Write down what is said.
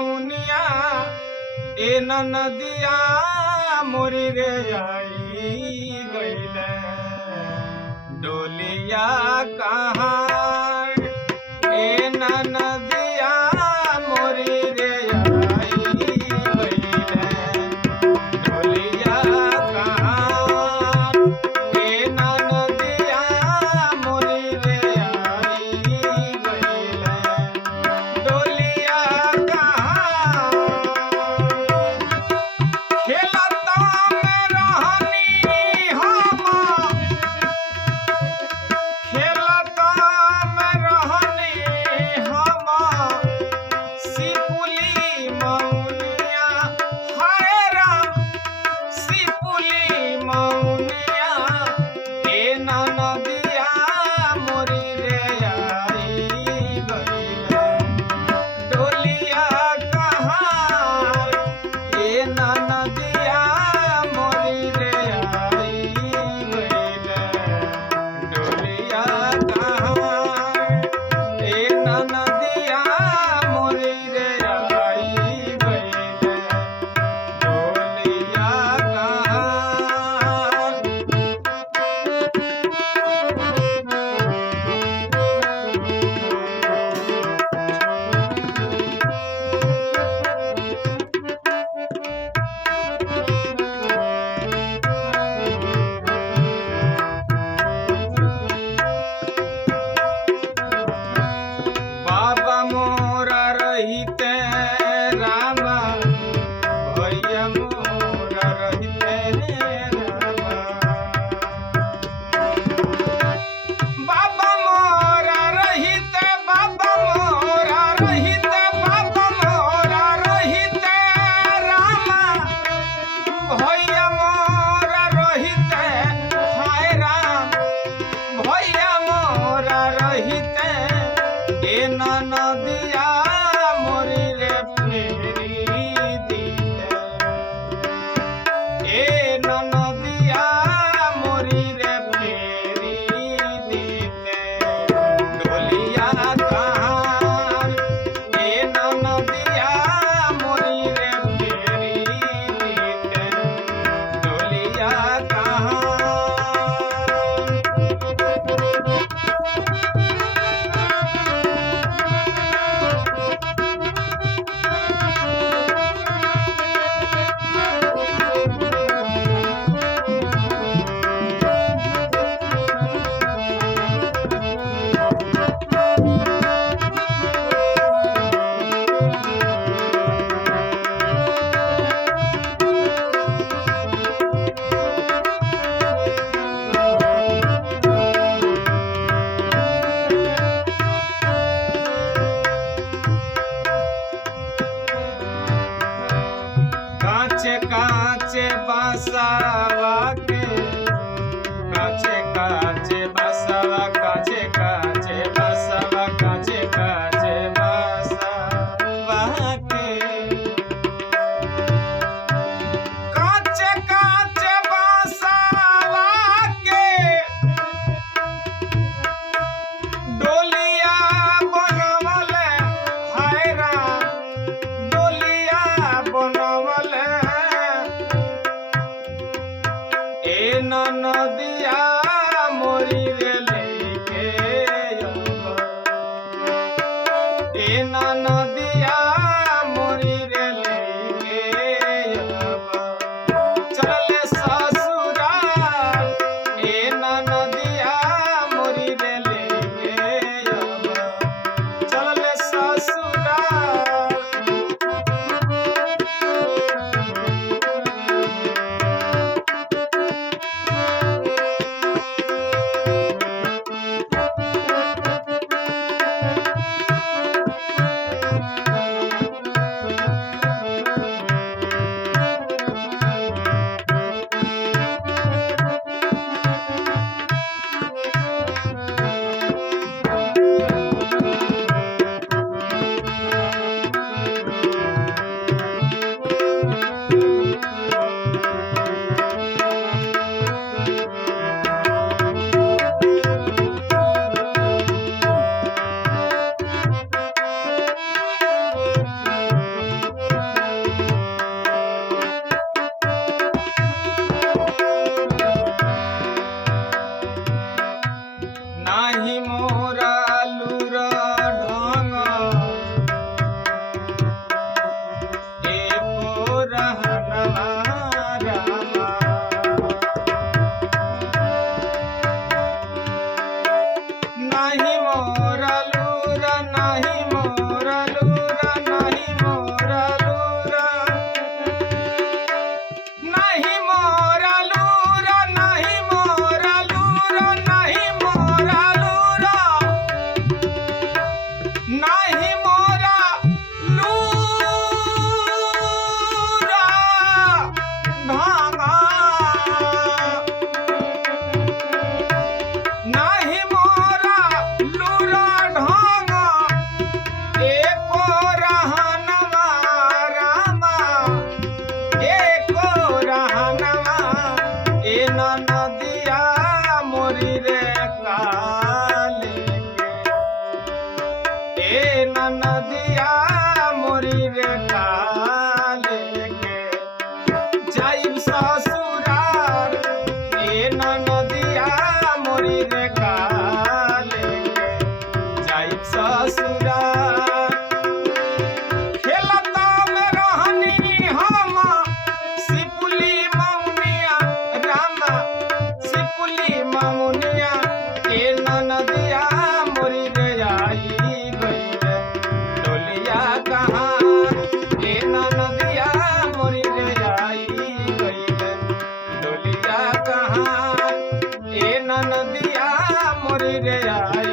मौनिया ए नदिया मोरी रे आई गईले डोलिया कहाँ ए नदिया मोरी रे आई गईले डोलिया कहाँ ए नदिया मोरी रे आई गईले डोलिया कहाँ खेलता में रहनी हम खेलता में रहनी हम सिपुली मौनिया हाय राम सिपुली मौनिया ए नदिया मोरी रे आई गईले डोलिया कहाँ ए नदिया मोरी रे आई गईले डोलिया कहाँ ए नदिया मोरी रे आई गईले डोलिया बाबा मोरा रहिते रामा भैया मोरा रहिते रामा बाबा मोरा रहिते बाबा मोरा रहिते बाबा मोरा रहिते रामा भैया मोरा रहिते हाय राम भैया मोरा रहिते ए नदिया मोरी रे फेरी दिले ए नदिया मोरी रे फेरी दिले डोलिया कहाँ ए नदिया मोरी रे फेरी दिले डोलिया कहाँ काचे काचे बसवा के काचे काचे बसवा काचे काचे बसवा काचे काचे बसवा के काचे काचे बसवा के डोलिया बनवले हाय राम डोलिया बनवले ए नदिया मोरी रे लेके अइबा ए नदिया मोरी रे लेके अइबा चले ससुराल ए नदिया मोरी रे लेके अइबा चले ससुराल ससुराल ए ननदिया मोरी रे काले जाई ससुराल खेलता में रहनी हम सिपुली मौनिया रामा सिपुली मौनिया ए ननदिया मोरी रे आई गईले डोलिया कहाँ ए ननदिया मोरी रे आई गईले डोलिया कहाँ ए ननदिया मोरी रे आई